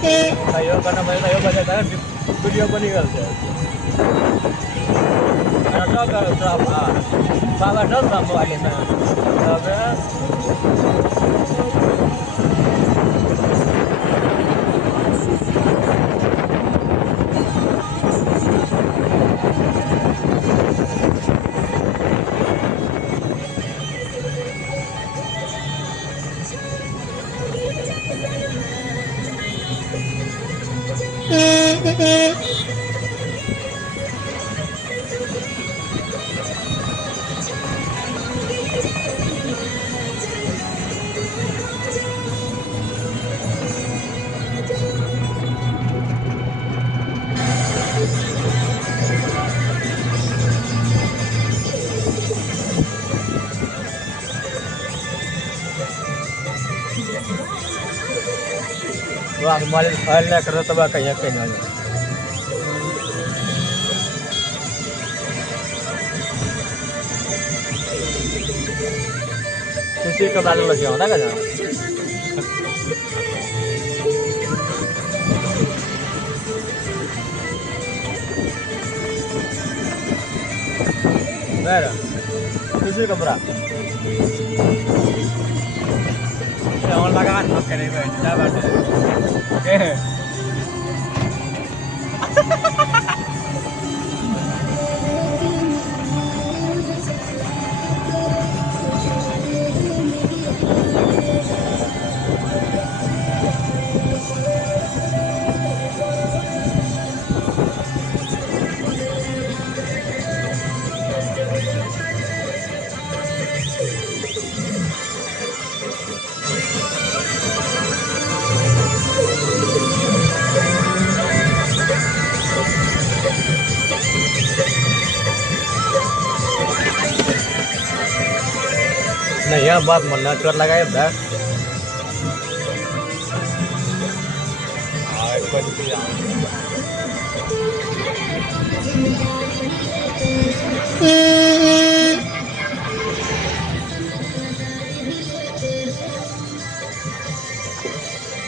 સહયોગ કરना भाई સહયોગ બધા કરે વિડીયો બની ગયો છે આ તો બાબા ડર સંભાળી ને હવે वाह मालिक फाइल ना कर तो बाका या कहीं ना किसी का बाल लग गया होता क्या मेरा किसी का बरा और लगा मत करे भाई क्या बात है ओके नहीं यार बात मन्ना चोट लगाए दा